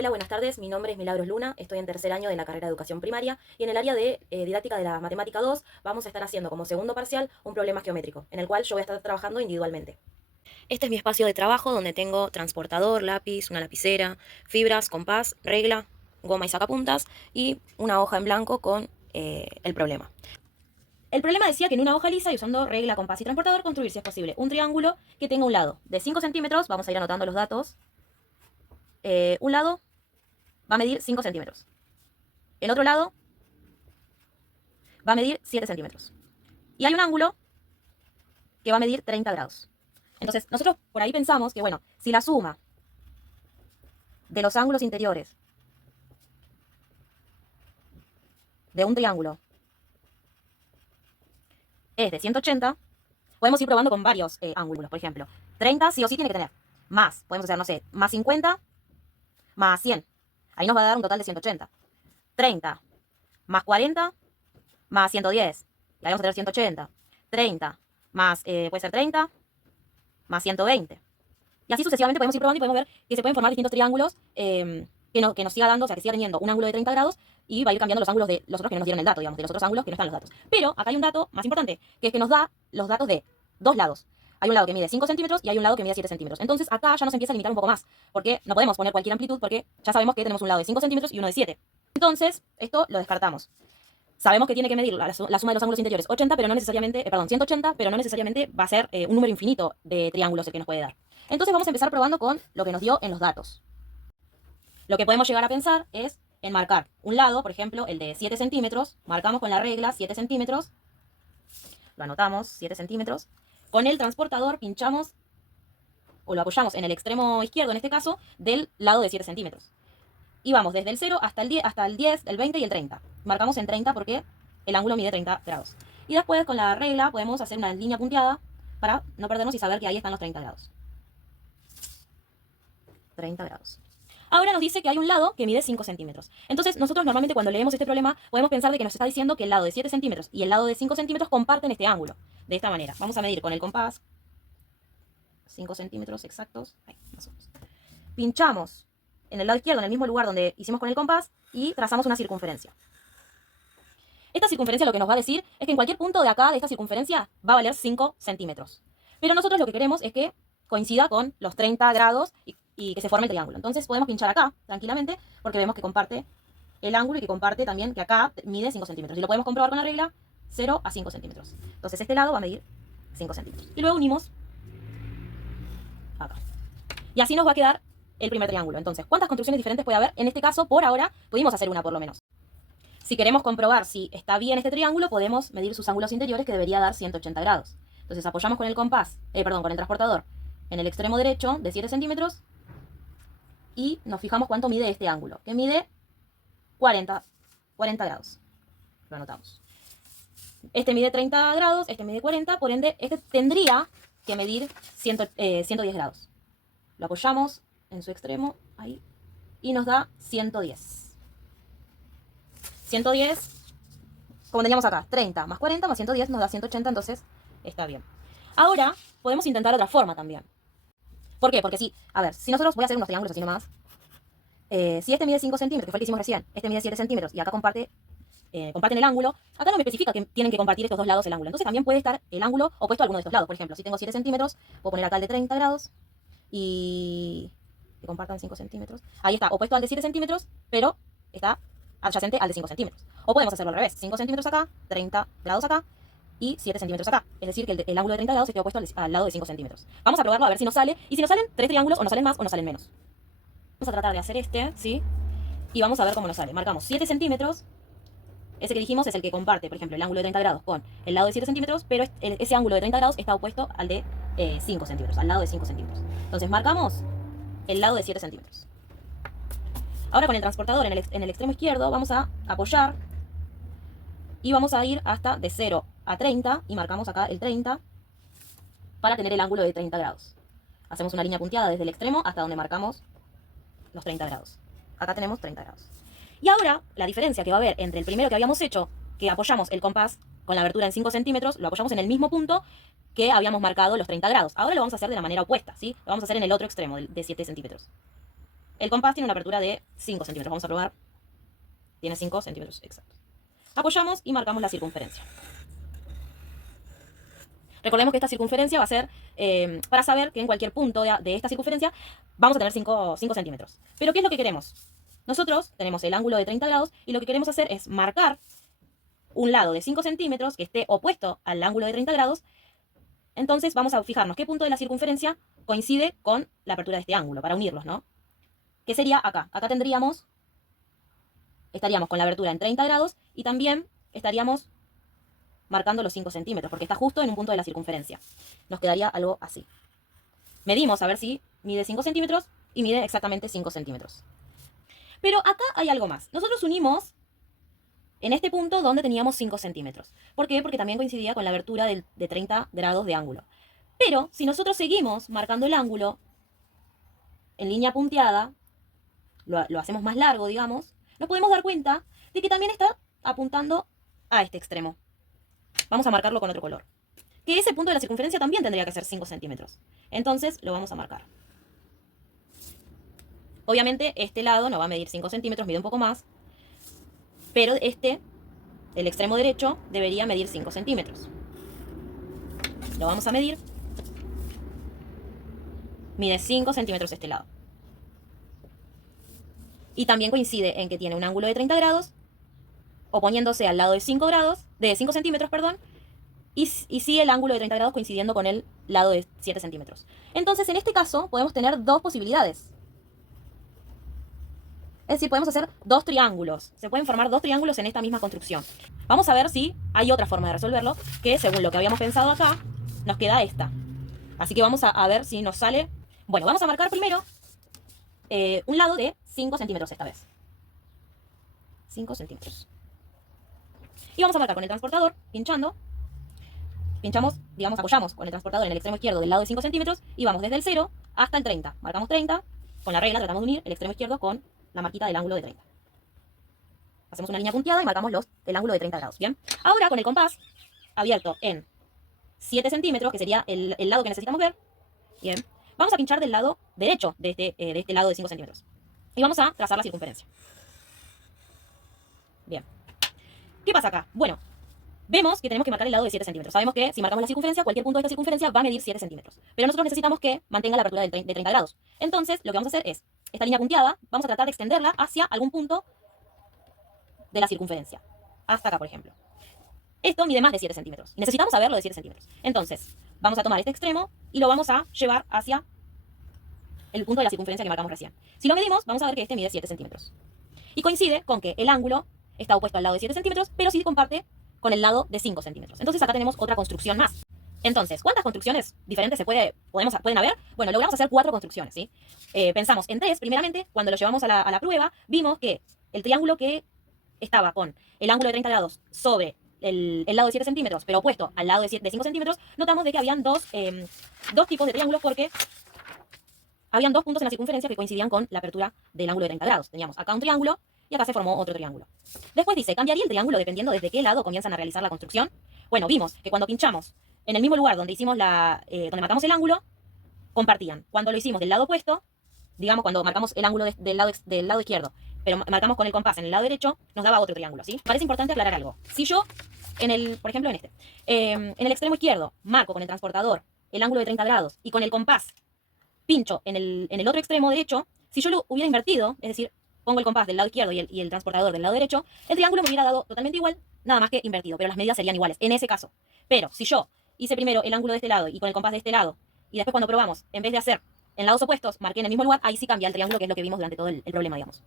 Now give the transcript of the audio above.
Hola, buenas tardes. Mi nombre es Milagros Luna. Estoy en tercer año de la carrera de Educación Primaria y en el área de didáctica de la matemática 2 vamos a estar haciendo como segundo parcial un problema geométrico, en el cual yo voy a estar trabajando individualmente. Este es mi espacio de trabajo donde tengo transportador, lápiz, una lapicera, fibras, compás, regla, goma y sacapuntas y una hoja en blanco con el problema. El problema decía que en una hoja lisa y usando regla, compás y transportador construir, si es posible, un triángulo que tenga un lado de 5 centímetros, vamos a ir anotando los datos, un lado va a medir 5 centímetros. El otro lado va a medir 7 centímetros. Y hay un ángulo que va a medir 30 grados. Entonces, nosotros por ahí pensamos que, bueno, si la suma de los ángulos interiores de un triángulo es de 180, podemos ir probando con varios ángulos. Por ejemplo, 30 sí o sí tiene que tener. Más, podemos hacer, no sé, más 50, más 100. Ahí nos va a dar un total de 180. 30 más 40 más 110. Y ahí vamos a tener 180. 30 más, puede ser 30 más 120. Y así sucesivamente podemos ir probando y podemos ver que se pueden formar distintos triángulos que nos siga dando, o sea, que siga teniendo un ángulo de 30 grados y va a ir cambiando los ángulos de los otros que no nos dieron el dato, digamos, de los otros ángulos que no están los datos. Pero acá hay un dato más importante, que es que nos da los datos de dos lados. Hay un lado que mide 5 centímetros y hay un lado que mide 7 centímetros. Entonces acá ya nos empieza a limitar un poco más, porque no podemos poner cualquier amplitud porque ya sabemos que tenemos un lado de 5 centímetros y uno de 7. Entonces, esto lo descartamos. Sabemos que tiene que medir la suma de los ángulos interiores 80, pero no necesariamente, 180, pero no necesariamente va a ser un número infinito de triángulos el que nos puede dar. Entonces vamos a empezar probando con lo que nos dio en los datos. Lo que podemos llegar a pensar es en marcar un lado, por ejemplo, el de 7 centímetros, marcamos con la regla 7 centímetros, lo anotamos, 7 centímetros, con el transportador pinchamos o lo apoyamos en el extremo izquierdo, en este caso, del lado de 7 centímetros. Y vamos desde el 0 hasta el 10, el 20 y el 30. Marcamos en 30 porque el ángulo mide 30 grados. Y después con la regla podemos hacer una línea punteada para no perdernos y saber que ahí están los 30 grados. 30 grados. Ahora nos dice que hay un lado que mide 5 centímetros. Entonces nosotros normalmente cuando leemos este problema podemos pensar de que nos está diciendo que el lado de 7 centímetros y el lado de 5 centímetros comparten este ángulo. De esta manera. Vamos a medir con el compás 5 centímetros exactos. Ahí, más o menos. Pinchamos en el lado izquierdo, en el mismo lugar donde hicimos con el compás, y trazamos una circunferencia. Esta circunferencia lo que nos va a decir es que en cualquier punto de acá, de esta circunferencia, va a valer 5 centímetros. Pero nosotros lo que queremos es que coincida con los 30 grados y que se forme el triángulo. Entonces podemos pinchar acá, tranquilamente, porque vemos que comparte el ángulo y que comparte también que acá mide 5 centímetros. Y lo podemos comprobar con la regla 0 a 5 centímetros. Entonces este lado va a medir 5 centímetros. Y luego unimos acá. Y así nos va a quedar el primer triángulo. Entonces, ¿cuántas construcciones diferentes puede haber? En este caso, por ahora, pudimos hacer una por lo menos. Si queremos comprobar si está bien este triángulo, podemos medir sus ángulos interiores, que debería dar 180 grados. Entonces apoyamos con el compás, con el transportador en el extremo derecho de 7 centímetros y nos fijamos cuánto mide este ángulo, que mide 40 grados. Lo anotamos. Este mide 30 grados, este mide 40, por ende, este tendría que medir 110 grados. Lo apoyamos en su extremo, ahí, y nos da 110. 110, como teníamos acá, 30 más 40 más 110 nos da 180, entonces está bien. Ahora podemos intentar otra forma también. ¿Por qué? Porque si, a ver, si nosotros, voy a hacer unos triángulos así nomás, si este mide 5 centímetros, que fue el que hicimos recién, este mide 7 centímetros y acá comparten el ángulo, acá no me especifica que tienen que compartir estos dos lados el ángulo. Entonces también puede estar el ángulo opuesto a alguno de estos lados. Por ejemplo, si tengo 7 centímetros, puedo poner acá el de 30 grados y que compartan 5 centímetros. Ahí está, opuesto al de 7 centímetros, pero está adyacente al de 5 centímetros. O podemos hacerlo al revés, 5 centímetros acá, 30 grados acá y 7 centímetros acá. Es decir, que el ángulo de 30 grados esté opuesto al lado de 5 centímetros. Vamos a probarlo a ver si nos sale. Y si nos salen 3 triángulos, o nos salen más o nos salen menos. Vamos a tratar de hacer este, ¿sí? Y vamos a ver cómo nos sale. Marcamos 7 centímetros. Ese que dijimos es el que comparte, por ejemplo, el ángulo de 30 grados con el lado de 7 centímetros, pero ese ángulo de 30 grados está opuesto al de 5 centímetros, al lado de 5 centímetros. Entonces marcamos el lado de 7 centímetros. Ahora con el transportador en el extremo izquierdo vamos a apoyar y vamos a ir hasta de 0 a 30 y marcamos acá el 30 para tener el ángulo de 30 grados. Hacemos una línea punteada desde el extremo hasta donde marcamos los 30 grados. Acá tenemos 30 grados. Y ahora la diferencia que va a haber entre el primero que habíamos hecho, que apoyamos el compás con la abertura en 5 centímetros, lo apoyamos en el mismo punto que habíamos marcado los 30 grados. Ahora lo vamos a hacer de la manera opuesta, ¿sí? Lo vamos a hacer en el otro extremo de 7 centímetros. El compás tiene una apertura de 5 centímetros. Vamos a probar. Tiene 5 centímetros exactos. Apoyamos y marcamos la circunferencia. Recordemos que esta circunferencia va a ser para saber que en cualquier punto de esta circunferencia vamos a tener 5 centímetros. Pero ¿qué es lo que queremos? Nosotros tenemos el ángulo de 30 grados y lo que queremos hacer es marcar un lado de 5 centímetros que esté opuesto al ángulo de 30 grados. Entonces vamos a fijarnos qué punto de la circunferencia coincide con la apertura de este ángulo para unirlos, ¿no? ¿Qué sería acá? Acá estaríamos con la abertura en 30 grados y también estaríamos marcando los 5 centímetros, porque está justo en un punto de la circunferencia. Nos quedaría algo así. Medimos a ver si mide 5 centímetros y mide exactamente 5 centímetros. Pero acá hay algo más. Nosotros unimos en este punto donde teníamos 5 centímetros. ¿Por qué? Porque también coincidía con la abertura de 30 grados de ángulo. Pero si nosotros seguimos marcando el ángulo en línea punteada, lo hacemos más largo, digamos, nos podemos dar cuenta de que también está apuntando a este extremo. Vamos a marcarlo con otro color. Que ese punto de la circunferencia también tendría que ser 5 centímetros. Entonces lo vamos a marcar. Obviamente este lado no va a medir 5 centímetros, mide un poco más. Pero el extremo derecho, debería medir 5 centímetros. Lo vamos a medir. Mide 5 centímetros este lado. Y también coincide en que tiene un ángulo de 30 grados, oponiéndose al lado de 5 centímetros, perdón, y sí el ángulo de 30 grados coincidiendo con el lado de 7 centímetros. Entonces, en este caso, podemos tener dos posibilidades. Es decir, podemos hacer dos triángulos. Se pueden formar dos triángulos en esta misma construcción. Vamos a ver si hay otra forma de resolverlo, que según lo que habíamos pensado acá, nos queda esta. Así que vamos a ver si nos sale. Bueno, vamos a marcar primero un lado de 5 centímetros esta vez. 5 centímetros. Y vamos a marcar con el transportador, pinchando. Pinchamos, digamos, apoyamos con el transportador en el extremo izquierdo del lado de 5 centímetros y vamos desde el 0 hasta el 30. Marcamos 30, con la regla tratamos de unir el extremo izquierdo con la marquita del ángulo de 30. Hacemos una línea punteada y marcamos el ángulo de 30 grados. Bien. Ahora con el compás abierto en 7 centímetros, que sería el lado que necesitamos ver. Bien. Vamos a pinchar del lado derecho de este lado de 5 centímetros. Y vamos a trazar la circunferencia. Bien. ¿Qué pasa acá? Bueno, vemos que tenemos que marcar el lado de 7 centímetros. Sabemos que si marcamos la circunferencia, cualquier punto de esta circunferencia va a medir 7 centímetros. Pero nosotros necesitamos que mantenga la apertura de 30 grados. Entonces, lo que vamos a hacer es, esta línea punteada, vamos a tratar de extenderla hacia algún punto de la circunferencia. Hasta acá, por ejemplo. Esto mide más de 7 centímetros. Y necesitamos saber lo de 7 centímetros. Entonces, vamos a tomar este extremo y lo vamos a llevar hacia el punto de la circunferencia que marcamos recién. Si lo medimos, vamos a ver que este mide 7 centímetros. Y coincide con que el ángulo está opuesto al lado de 7 centímetros, pero sí comparte con el lado de 5 centímetros. Entonces acá tenemos otra construcción más. Entonces, ¿cuántas construcciones diferentes pueden haber? Bueno, logramos hacer 4 construcciones, ¿sí? Pensamos en 3, primeramente, cuando lo llevamos a la prueba, vimos que el triángulo que estaba con el ángulo de 30 grados sobre el lado de 7 centímetros, pero opuesto al lado de 5 centímetros, notamos de que habían dos tipos de triángulos porque habían dos puntos en la circunferencia que coincidían con la apertura del ángulo de 30 grados. Teníamos acá un triángulo y acá se formó otro triángulo. Después dice, ¿cambiaría el triángulo dependiendo desde qué lado comienzan a realizar la construcción? Bueno, vimos que cuando pinchamos en el mismo lugar donde hicimos donde marcamos el ángulo, compartían. Cuando lo hicimos del lado opuesto, digamos cuando marcamos el ángulo del lado izquierdo, pero marcamos con el compás en el lado derecho, nos daba otro triángulo, ¿sí? Parece importante aclarar algo. Si yo, por ejemplo en el extremo izquierdo, marco con el transportador el ángulo de 30 grados y con el compás pincho en el otro extremo derecho, si yo lo hubiera invertido, es decir, pongo el compás del lado izquierdo y el transportador del lado derecho, el triángulo me hubiera dado totalmente igual, nada más que invertido, pero las medidas serían iguales, en ese caso. Pero si yo hice primero el ángulo de este lado y con el compás de este lado, y después cuando probamos, en vez de hacer en lados opuestos, marqué en el mismo lugar, ahí sí cambia el triángulo, que es lo que vimos durante todo el problema, digamos.